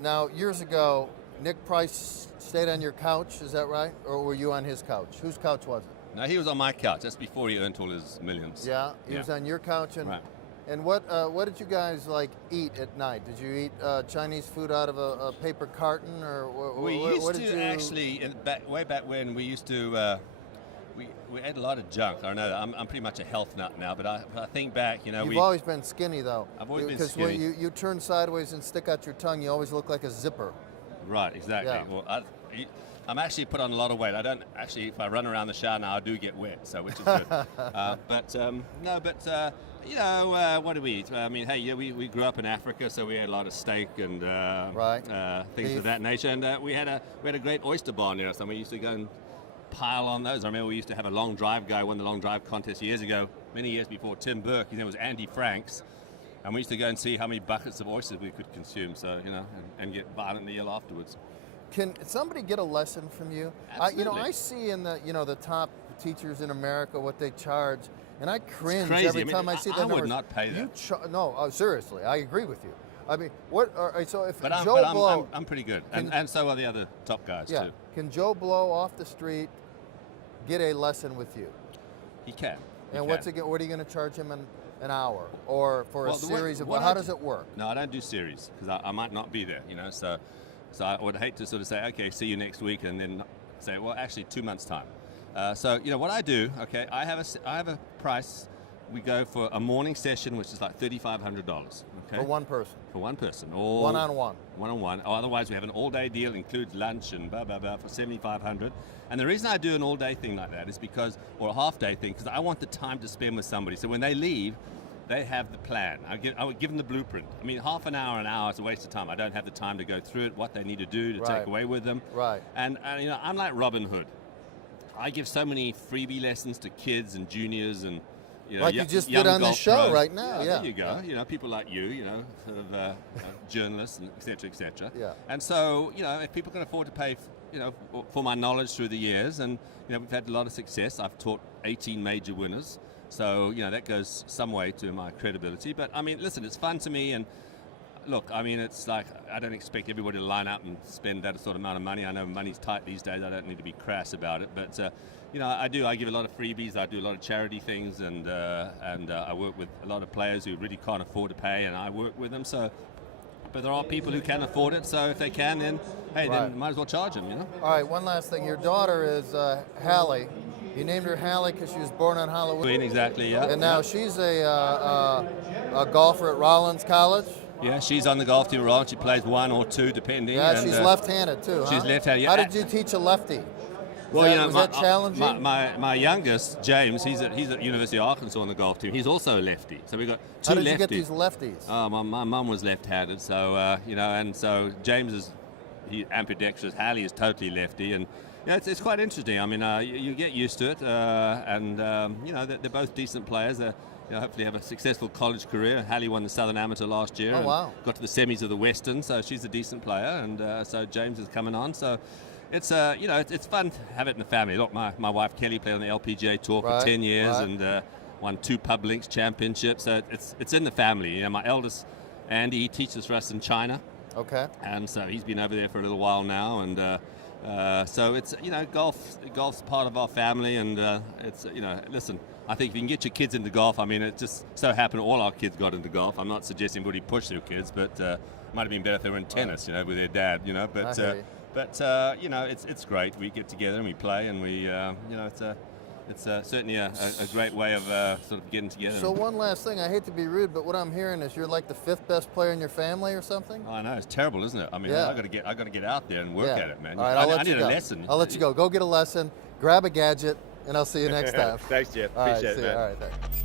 Now, years ago, Nick Price stayed on your couch, is that right? Or were you on his couch? Whose couch was it? No, he was on my couch. That's before he earned all his millions. Yeah, he was on your couch. And right. And what did you guys like eat at night? Did you eat Chinese food out of a paper carton, or what did you actually way back when we used to we ate a lot of junk. I know that I'm pretty much a health nut now, but I think back, You've always been skinny though. I've always been skinny. Because when you turn sideways and stick out your tongue, you always look like a zipper. Right, exactly. Yeah. Well, I'm actually put on a lot of weight. I don't actually, if I run around the shower now, I do get wet, so which is good. What do we eat? I mean, hey, yeah, we grew up in Africa, so we had a lot of steak and things Beef. of that nature, and we had a great oyster bar near us, and we used to go and pile on those. I remember we used to have a long drive guy won the long drive contest years ago, many years before Tim Burke. His name was Andy Franks, and we used to go and see how many buckets of oysters we could consume. So and get violently ill afterwards. Can somebody get a lesson from you? Absolutely. I see in the top teachers in America what they charge, and I cringe crazy. every time I see that. I would not pay that. No, seriously, I agree with you. I mean, I'm pretty good, and so are the other top guys too. Can Joe Blow off the street get a lesson with you? He can. What are you going to charge him an hour or for a series of? How does it work? No, I don't do series because I might not be there. So I would hate to sort of say, okay, see you next week, and then say, well, actually 2 months time. So what I do, okay, I have a price. We go for a morning session, which is like $3,500. Okay. For one person. For one person, or one-on-one. One-on-one. Or otherwise, we have an all-day deal, includes lunch and blah blah blah for $7,500. And the reason I do an all-day thing like that is because, or a half-day thing, because I want the time to spend with somebody. So when they leave, they have the plan. I would give them the blueprint. I mean, half an hour is a waste of time. I don't have the time to go through it, what they need to do to take away with them. Right. And I'm like Robin Hood. I give so many freebie lessons to kids and juniors and like you just did on the show pros. right now. Yeah. There you go. Yeah. People like you, sort of journalists and et cetera, et cetera. Yeah. And so, if people can afford to pay, for my knowledge through the years, and we've had a lot of success. I've taught 18 major winners. So, that goes some way to my credibility. But, I mean, listen, it's fun to me. And, look, I mean, it's like I don't expect everybody to line up and spend that sort of amount of money. I know money's tight these days. I don't need to be crass about it. But, I do. I give a lot of freebies. I do a lot of charity things. And I work with a lot of players who really can't afford to pay. And I work with them. So, but there are people who can afford it. So if they can, then, hey, then might as well charge them, All right, one last thing. Your daughter is Hallie. You named her Hallie because she was born on Halloween. Exactly, yeah. And now she's a golfer at Rollins College. Yeah, she's on the golf team at Rollins. She plays one or two, depending. Yeah, she's left-handed too. She's left-handed. Yeah. How did you teach a lefty? Was that challenging? My youngest, James, he's at University of Arkansas on the golf team. He's also a lefty. So we got two lefties. How did you get these lefties? Oh, my mum was left-handed, so and so James is ambidextrous. Hallie is totally lefty, and it's quite interesting. I mean, you get used to it, and they're both decent players. Hopefully have a successful college career. Hallie won the Southern Amateur last year. Oh, wow. Got to the semis of the Western, so she's a decent player, and so James is coming on. So it's it's fun to have it in the family. Look, my wife Kelly played on the LPGA tour for 10 years and won 2 Pub Links championships. So it's in the family. My eldest Andy, he teaches for us in China. Okay. And so he's been over there for a little while now, and so it's golf's part of our family, and it's listen. I think if you can get your kids into golf, I mean, it just so happened all our kids got into golf. I'm not suggesting anybody push their kids, but it might have been better if they were in tennis, with their dad, But it's great. We get together and we play, and we it's certainly a great way of sort of getting together. So one last thing, I hate to be rude, but what I'm hearing is you're like the 5th best player in your family or something? I know, it's terrible, isn't it? I mean, I got to get out there and work at it, man. All right, I need a lesson. I'll let you go. Go get a lesson, grab a gadget, and I'll see you next time. Thanks, Jeff. All right, Appreciate it, man. All right, thanks.